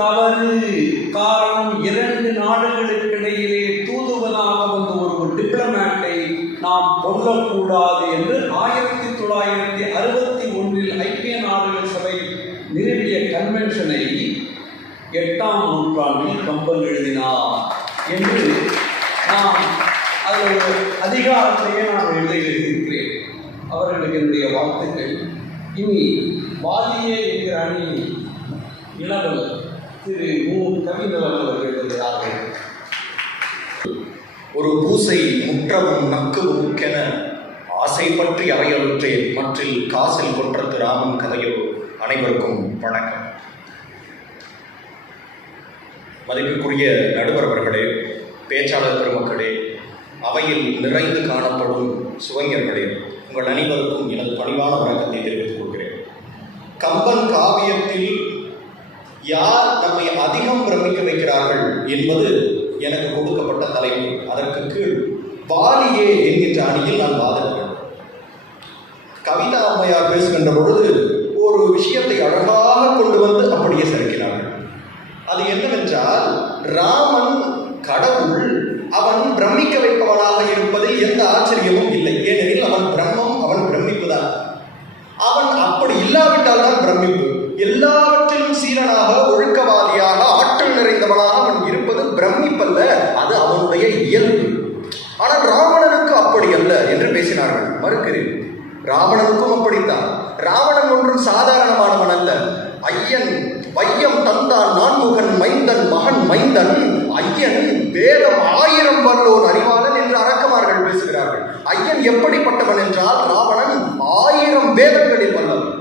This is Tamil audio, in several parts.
தவறு. காரணம், 2 நாடுகளுக்கு இடையிலே தூதுவனாக வந்த ஒரு டிப்ளமேட்டை நாம் கொல்லக்கூடாது என்று 1961 ஐக்கிய நாடுகள் சபை நிறுவிய கன்வென்ஷனை 8ஆம் நூற்றாண்டில் கம்பன் எழுதினார் என்று நான் அதில் ஒரு அதிகாரத்தையே நான் எழுதியிருக்கிறேன். அவர்களுக்கு என்னுடைய வாழ்த்துக்கள். இனி வாலியே என்கிற அணி இளவல் திரு கவிஞர் அவர்கள் எழுதுகிறார்கள். ஒரு பூசை முற்றவும் நக்கு முக்கென ஆசை பற்றி அறையவற்றேன் மற்றில் காசில் கொற்றத்து ராமன் கதையோ. அனைவருக்கும் வணக்கம். மதிப்பிற்குரிய நடுவர் அவர்களே, பேச்சாளர் பெருமக்களே, அவையில் நிறைந்து காணப்படும் சுவைஞர்களே, உங்கள் அனைவருக்கும் எனது பணிவான வணக்கத்தை தெரிவித்துக் கொள்கிறேன். கம்பன் காவியத்தில் யார் நம்மை அதிகம் பிரமிக்க வைக்கிறார்கள் என்பது எனக்கு கொடுக்கப்பட்ட தலைப்பு. அதற்கு கீழ் வாலியே என்கின்ற அணியில் நான் வாதிடுவேன். கவிதா அம்மையார் பேசுகின்ற பொழுது ஒரு விஷயத்தை அழகாக கொண்டு வந்து அப்படியே சேர்க்கிறார்கள். அது என்னவென்றால், ராமன் கடவுள், அவன் பிரமிக்க வைப்பவனாக இருப்பதில் எந்த ஆச்சரியமும் இல்லை. ஏனெனில் அவன் பிரம்மம், அவன் பிரமிப்புதான். அவன் அப்படி இல்லாவிட்டால் தான் பிரமிப்பு. எல்லாவற்றிலும் சீரனாக, ஒழுக்கவாதியாக, ஆற்றல் நிறைந்தவனாக அவன் இருப்பது பிரமிப்பல்ல, அது அவனுடைய இயல்பு. ஆனால் ராவணனுக்கு அப்படி அல்ல என்று பேசினார்கள். மறுக்கிறேன், ராவணனுக்கும் அப்படித்தான். ராவணன் ஒன்றும் சாதாரணமானவன் அல்ல. ஐயன் வையம் தந்தான் நான்முகன் மைந்தன் மகன் மைந்தன் ஐயன் வேதம் 1000 வல்லோன் அறிவாளன் என்று அரக்கமார்கள் பேசுகிறார்கள். ஐயன் எப்படிப்பட்டவன் என்றால், ராவணன் 1000 வேதங்களில் வல்லவன்.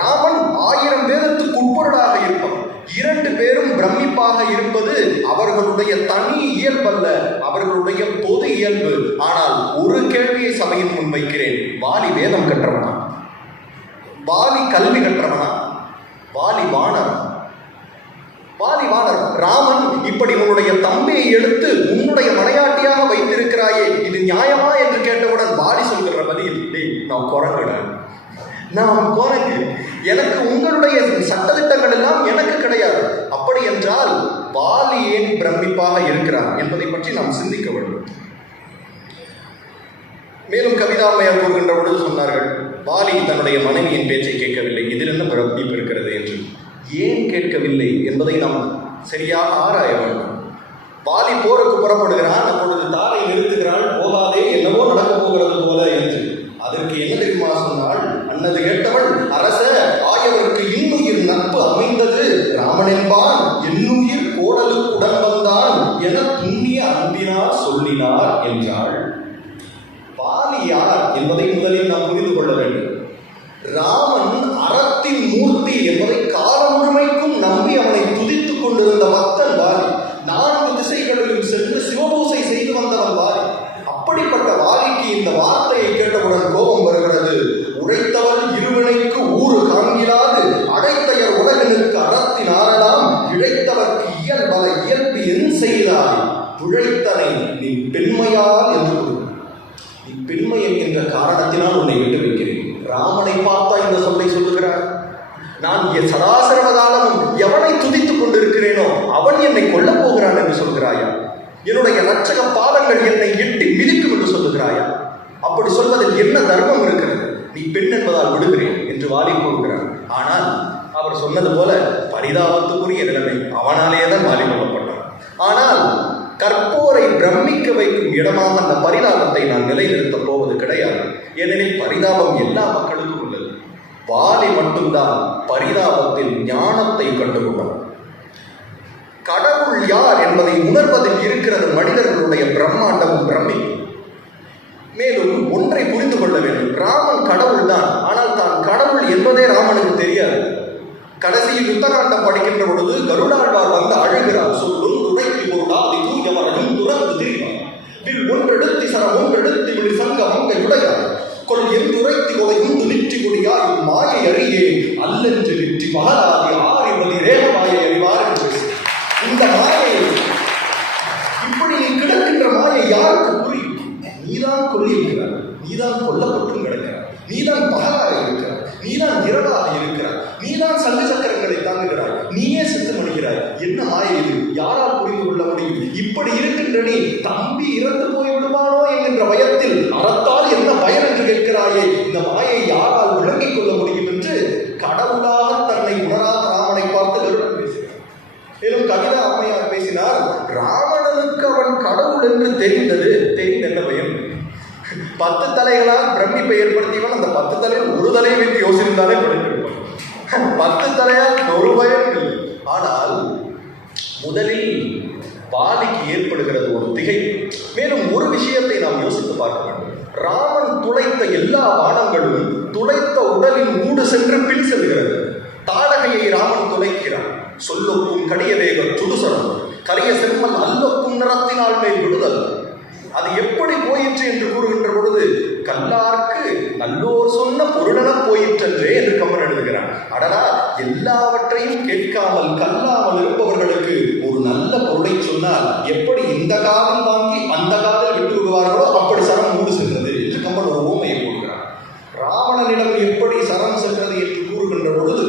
ராமன் 1000 வேதத்துக்கு உட்பொருளாக இருப்பவன். 2 பேரும் பிரமிப்பாக இருப்பது அவர்களுடைய தனி இயல்பல்ல, அவர்களுடைய பொது இயல்பு. ஆனால் ஒரு கேள்வியை சபையின் முன் வைக்கிறேன். வாலி வேதம் கற்றவனா? வாலி கல்வி கற்றவனா? வாலி வாணர். வாலி வாணர். ராமன் இப்படி உன்னுடைய தம்பியை எடுத்து உன்னுடைய மனையாட்டியாக வைத்திருக்கிறாயே, இது நியாயமா என்று கேட்டவுடன் வாலி சொல்கிற பதில், நான் குரங்குட, நான் குரங்கு, எனக்கு உங்களுடைய சட்டத்திட்டங்கள் எல்லாம் எனக்கு கிடையாது. அப்படி என்றால் வாலி ஏன் பிரமிப்பாக இருக்கிறார் என்பதை பற்றி நாம் சிந்திக்க வேண்டும். மேலும் கவிதாமையார் கூறுகின்ற பொழுது சொன்னார்கள், வாலி தன்னுடைய மனைவியின் பேச்சை கேட்கவில்லை, இதில் என்ன பிரமிப்பு இருக்கிறது என்று. ஏன் கேட்கவில்லை என்பதை நாம் சரியாக ஆராய வேண்டும். வாலி போருக்கு புறப்படுகிறான். அப்பொழுது தாரை நிறுத்துகிறாள், போகாதே, என்னவோ நடக்கப் போகிறது போல என்று. அதற்கு என்ன தெரியுமா சொன்னால், அன்னது கேட்டவள், அரச ஆயவருக்கு இன்னுயிர் நட்பு அமைந்தது, ராமன் என்பான் என்னுயிர் கோடலுக்கு உடன் வந்தான் என புண்ணிய அன்பினார் சொல்லினார் என்றாள். வாலி யார் என்பதை முதலில் நாம் புரிந்து கொள்ள வேண்டும். ராமன் அறத்தின் மூர்த்தி என்பதை காலம் முழுமைக்கும் நம்பி அவனை துதித்துக் கொண்டிருந்த பக்தன் வாலி. 4 திசைகளிலும் சென்று சிவபூசை செய்து வந்தவன் வாலி. அப்படிப்பட்ட வாலிக்கு இந்த வார்த்தையை கேட்டவுடன் கோபம் வருகிறது. உழைத்தவர் இருவினைக்கு ஊறு காண்கிறாது, அடைத்தையர் உலகனுக்கு அறத்தின் ஆறலாம், இழைத்தவர்க்கு இயல்பல இயல்பு என் செய்தாய், பிழைத்தனை நீ பெண்மையால் என்று கூறு. நீ பெண்மை என்கின்ற காரணத்தினால் உன்னை விட்டு வைக்கிறேன். ராமனை பார்த்தா இந்த சொல்லை சொல்லுகிறார். நான் சராசர காலமும் எவனை துதித்துக் கொண்டிருக்கிறேனோ அவன் என்னை கொல்லப் போகிறான் என்று சொல்கிறாயா? என்னுடைய இரட்சக பாதங்கள் என்னை எட்டி மிதிக்கும் என்று சொல்லுகிறாயா? அப்படி சொல்வதில் என்ன தர்மம் இருக்கிறது? நீ பெண் என்பதால் விடுகிறேன் என்று வாலி கூறுகிறார். ஆனால் அவர் சொன்னது போல பரிதாபத்துக்குரிய நிலைமை, அவனாலே தான் வாலி கொல்லப்பட்டார். ஆனால் கற்போரை பிரமிக்க வைக்கும் இடமாக அந்த பரிதாபத்தை நான் நிலைநிறுத்தப் போவது கிடையாது. ஏனெனில் பரிதாபம் எல்லா மக்களுக்கும் உள்ளது. வாலி மட்டும்தான் பரிதாபத்தில் ஞானத்தை கண்டுகொண்டார். கடவுள் யார் என்பதை உணர்வதில் இருக்கிறது மனிதர்களுடைய பிரம்மாண்டமும் பிரமிப்பு. மேலும் ஒன்றை புரிந்து கொள்ள வேண்டும், ராமன் கடவுள் தான். ஆனால் தான் கடவுள் என்பதே ராமனுக்கு தெரியாது. கடைசியில் யுத்தகாண்டம் படிக்கின்ற பொழுது கருடாழ்வார் வந்து அழுகிறார். சொல்லும் துடைத்தி பொருளாதி தூயவரனும் துறந்து திரிவார், வில் ஒன்றெடுத்தி சரம் ஒன்றெடுத்தி விழி சங்க மங்கையுடையார், கொள் என் துரைத்தி கொலையும் துணிற்றி கொடியாய் மாயை அறியே அல்லென்று நிற்றி மகளாதி ஆறிவதி ரேக மாயை அறிவார் என்று. இந்த மாயை, இப்படி கிடக்கின்ற மாயை யாருக்கு புரியும்? நீதான் கொல்லியிருக்கிறார், நீதான் கொல்லப்பட்டும் கிடக்கிறார், நீதான் பகலாக இருக்கிறார், நீதான் இரவாக இருக்கிறார், நீதான் சங்கு சக்கரங்களை தாங்குகிறாய், நீயே செத்து மடிகிறாய். கேட்கிறார், என்ன மாயை இது, யாரால் புரிந்து கொள்ள முடியும்? இப்படி இருக்கின்ற நீ தம்பி இறந்து போய் விடுவானோ என்கின்ற பயத்தில் அறத்தால் என்ன பயன் என்று கேட்கிறாயே, இந்த மாயை யாரால் விளங்கிக் கொள்ள முடியும் என்று கடவுளாக தன்னை உணராத ராமனை பார்த்து கருடன் பேசினார். மேலும் கவிதா அம்மையார் பேசினார், ராவணனுக்கு அவன் கடவுள் என்று தெரிந்தது என்ன பயம்? 10 தலைகளால் பிரமிப்பை ஏற்படுத்தியவன் அந்த 10 தலையில் ஒரு தலையை வைத்து யோசித்தாலே படித்திருப்பான். 10 தலையால் ஒரு பயம் இல்லை. ஆனால் முதலில் வாலிக்கு ஏற்படுகிறது ஒரு திகை. மேலும் ஒரு விஷயத்தை நாம் யோசித்து பார்க்க வேண்டும். ராமன் துளைத்த எல்லா வானங்களும் துளைத்த உடலின் ஊடு சென்று பின் செல்கிறது. தாடகையை ராமன் துளைக்கிறான். சொல்லொக்கும் கடியதேக சுடுசரம் கரிய செம்மல் அல்லொக்கும் நிறத்தினால் மேல் விடுதல். அது எப்படி போயிற்று என்று கூறுகின்ற பொழுது, கல்லார்க்கு நல்லோர் சொன்ன பொருளென போயிற்றன்றே என்று கம்பன் எழுதுகிறான். அடடா, எல்லாவற்றையும் கேட்காமல் கல்லாமல் இருப்பவர்களுக்கு ஒரு நல்ல பொருளை சொன்னால் எப்படி இந்த காதல் வாங்கி அந்த காதல் விட்டு விடுவார்களோ அப்படி சரம் மூடு சென்றது என்று கம்பன் ஒரு ஓமையை போடுகிறான். ராவணனிடம் எப்படி சரம் சென்றது என்று கூறுகின்ற பொழுது,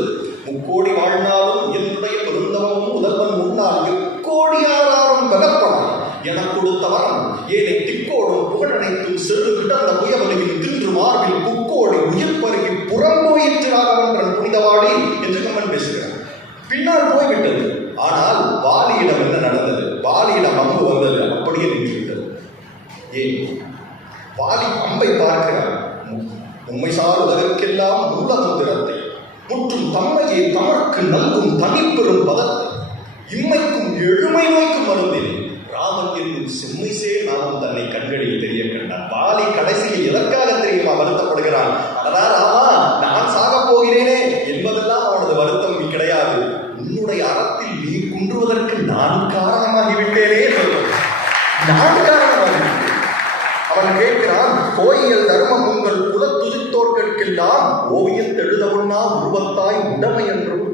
முக்கோடி வாழ்நாளும் என்னுடைய பெருந்தவமும் முதல்வன் முன்னால் எக்கோடியாரும் பலப்படான் எனக் கொடுத்த வரம் ஏனை திக்கோடும் புகழனைத்தும் சென்று கிடந்த புயவலில் தின்று மார்பில் புக்கோடி உயிர் பருகி புறம்போயிற்றாகவன்றன் புனிதவாடி என்று கம்மன் பேசுகிறார். பின்னால் போய்விட்டது. ஆனால் வாலியிடம் என்ன நடந்தது? வாலியிடம் அம்பு வந்தது, அப்படியே நின்றுவிட்டது. ஏன்? வாலி அம்பை பார்க்கிறார். உண்மைசார் உலகற்கெல்லாம் மூலமந்திரத்தை முற்றும் தம்மையை தமக்கு நல்கும் தனிப்பெரும் பதத்தை இம்மைக்கும் எழுமை நோய்க்கும் மருந்தில் ராமன் என்னும் செம்மைசே நாமும் தன்னை கண்களில் தெரிய கண்டான். வாலி கடைசியில் எதற்காக தெரியுமா வருத்தப்படுகிறான்? அதான் ராமா, நான் சாக போகிறேனே என்பதெல்லாம் அவனது வருத்தம் கிடையாது. உன்னுடைய அறத்தில் நீ குன்றுவதற்கு நான் காரணமாகிவிட்டேனே சொல்வது. நான் காரணமாகிவிட்டேன். அவன் கேட்கிறான், கோயில் தர்மம் உங்கள் குலத்துதித்தோர்கெல்லாம் ஓவியத்தெழுதவுன்னா உருவத்தாய் உடமை என்றும்.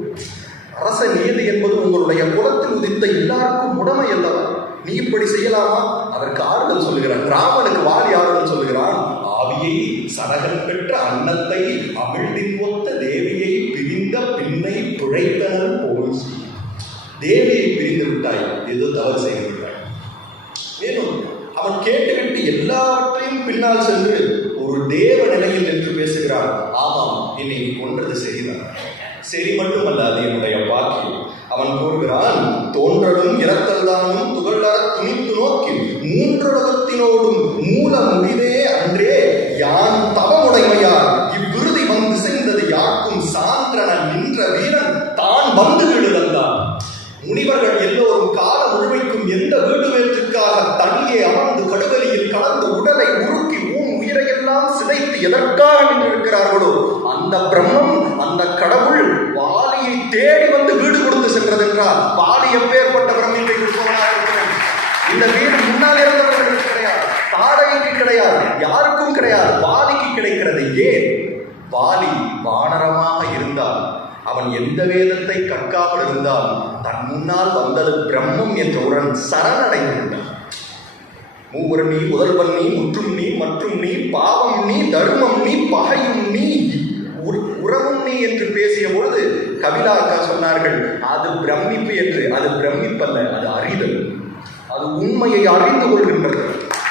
அரச நீதி என்பது உங்களுடைய குலத்தில் உதித்த எல்லாருக்கும் உடமை அல்லவா? நீ இப்படி செய்யலாமா? அதற்கு ஆறுதல் சொல்லுகிறான். ராமனுக்கு வாலி ஆறுதல் சொல்லுகிறான். ஆவியை சரகன் பெற்ற அன்னத்தை அமிழ்தின் ஒத்த தேவியை பிரிந்த பின்னை துழைத்தனர் போல். தேவியை பிரிந்து விட்டாய், ஏதோ தவறு செய்து விட்டாய். மேலும் அவன் கேட்டுவிட்டு எல்லாவற்றையும் பின்னால் சென்று ஒரு தேவ நிலையில் நின்று பேசுகிறான். ஆமாம், என்னை நீ கொன்றது சரிதான். சரி மட்டுமல்ல, அது என்னுடைய பாக்கியம். அவன் கூறுகிறான், தோன்றலும் இறத்தல்தானும் துகள துணித்து நோக்கி மூன்றுலகத்தினோடும் மூல முடிவே அன்றே யான் தவமுடைமையார் இவ்விருதி வந்து செய்தது யாக்கும் சான்றன நின்ற வீரன் தான் வந்து விழுதந்தான். முனிவர்கள் எல்லோரும் கால முழுமைக்கும் எந்த வீடு வேற்றுக்காக தனியே அமர்ந்து கடுவலியில் கலந்து உடலை உருக்கி உயிரையெல்லாம் சிதைத்து எதற்காக நின்றிருக்கிறார்களோ அந்த பிரம்மம், அந்த கடவுள் வாலியை தேடி வந்து வீடு கொடுத்து சென்றது என்றால் வாலி எப்பேற்பட்ட பிரமிப்பை கொடுப்பவனாக இருக்கிறான். இந்த வீடு முன்னால் இருந்தவர்களுக்கு கிடையாது, தாடைக்கு கிடையாது, யாருக்கும் கிடையாது, வாலிக்கு கிடைக்கிறது. ஏன்? வாலி வானரமாக இருந்தால், அவன் எந்த வேதத்தை கற்காமல் இருந்தால் தன் முன்னால் வந்தது பிரம்மம் என்றவுடன் சரணடைந்துவிட்டான். மூவரும் நீ, முதல்வன் நீ, முற்றும் நீ, மற்றும் நீ, பாவம் நீ, தர்மம் நீ, பகையும் நீ, உறவும் நீ என்று பேசிய பொழுது கபிலா அக்கா சொன்னார்கள், அது பிரமிப்பு என்று. அது பிரமிப்பல்ல, அது அறிதல். அது உண்மையை அறிந்து கொள்கின்றது.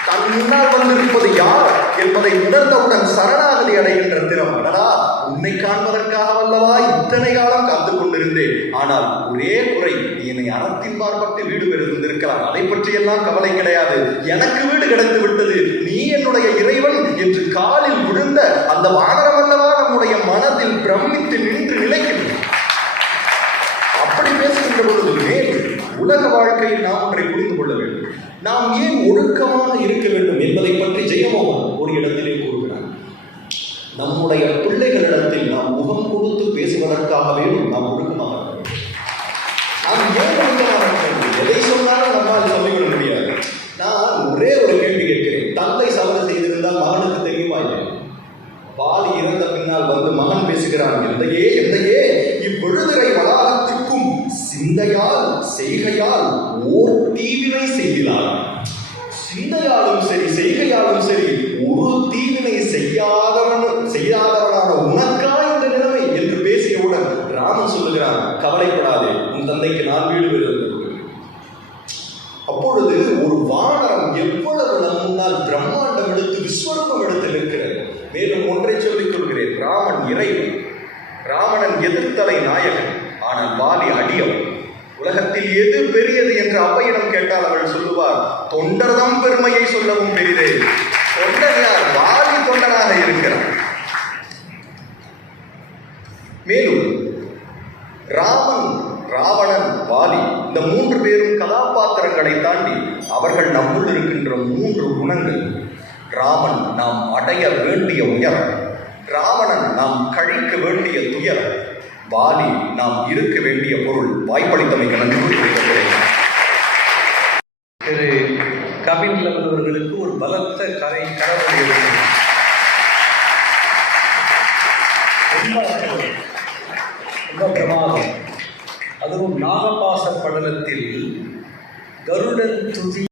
தன் முன்னால் வந்திருப்பது யார் என்பதை உணர்ந்தவுடன் சரணாகதி அடைகின்ற திறம். அடடா, உன்னை காண்பதற்காக வல்லவா இத்தனை காலம் காத்துக் கொண்டிருந்தேன். ஆனால் ஒரே குறை, நீ என்னை அறத்தின் பார்ப்பட்டு வீடு பெறுந்திருக்கலாம். அதை பற்றியெல்லாம் கவலை கிடையாது. எனக்கு வீடு கிடைத்து விட்டது. நீ என்னுடைய இறைவன் என்று காலில் விழுந்த அந்த வானரம் அல்லவா நம்முடைய மனதில் பிரமித்து நின்று நிலைக்கிறது. அப்படி பேசுகின்ற பொழுது உலக வாழ்க்கையில் நாம் ஒன்றை புரிந்து கொள்ள வேண்டும். நாம் ஏன் ஒழுக்கமாக இருக்க வேண்டும் என்பதை பற்றி ஜெயமோகன் ஒரு இடத்திலே கூறுகிறார். நம்முடைய பிள்ளைகளிடத்தில் நாம் முகம் கொடுத்து பேசுவதற்காகவே நாம் ஒழுக்கமாக இருக்க வேண்டும். நாம் ஏன் ஒழுக்கமாக இருக்க வேண்டும்? எதை சொன்னாலும் நம்மால் சொல்லிவிட முடியாது. நான் ஒரே ஒரு கேள்வி கேட்கிறேன். தந்தை சவறு செய்திருந்தால் மகனுக்கு தெரியுமா இல்லை? வாலி இறந்த பின்னால் வந்து மகன் பேசுகிறான், எந்தையே எந்தையே, இவ்விழுதுரை வளாகத்திற்கும் சிந்தையால் செய்கையால் ஓர் தீவினை செய்கிறார். சிந்தையாலும் சரி, செய்கையாலும் சரி, ஒரு தீவினை செய்யாதவனான உனக்கா இந்த நிலைமை என்று பேசியவுடன் ராமன் சொல்லுகிறான், கவலைப்படாதே, உன் தந்தைக்கு நான் வீடு வருவது. அப்பொழுது ஒரு வானரம் எவ்வளவு நம் முன்னால் பிரம்மாண்டம் எடுத்து விஸ்வரூபம் எடுத்து நிற்கிறது. மேலும் ஒன்றை சொல்லிக் கொள்கிறேன், ராமன் இறைவன், ராவணன் எதிர்த்தலை நாயகன், ஆனால் வாலி அடியவன். உலகத்தில் எது பெரியது என்று அவ்வையிடம் கேட்டால் அவள் சொல்லுவார், தொண்டர்தம் பெருமையை சொல்லவும் பெரிதே. தொண்டர் யார்? வாலி தொண்டனாக இருக்கிறார். மேலும் ராமன், ராவணன், வாலி இந்த 3 பேரும் கதாபாத்திரங்களை தாண்டி அவர்கள் நம்முள் இருக்கின்ற 3 குணங்கள். ராமன் நாம் அடைய வேண்டிய உயரம், ராவணன் நாம் கழிக்க வேண்டிய துயரம், வாலி நாம் இருக்க வேண்டிய பொருள். வாய்ப்பளித்தமைக்கு நன்றி கூறுகிறேன். திரு கபிலன் அவர்களுக்கு ஒரு பலத்த கடவுள் இருக்கிறது. ரொம்ப பிரமாதம். அதுவும் நாகபாச படலத்தில் கருடன் துதி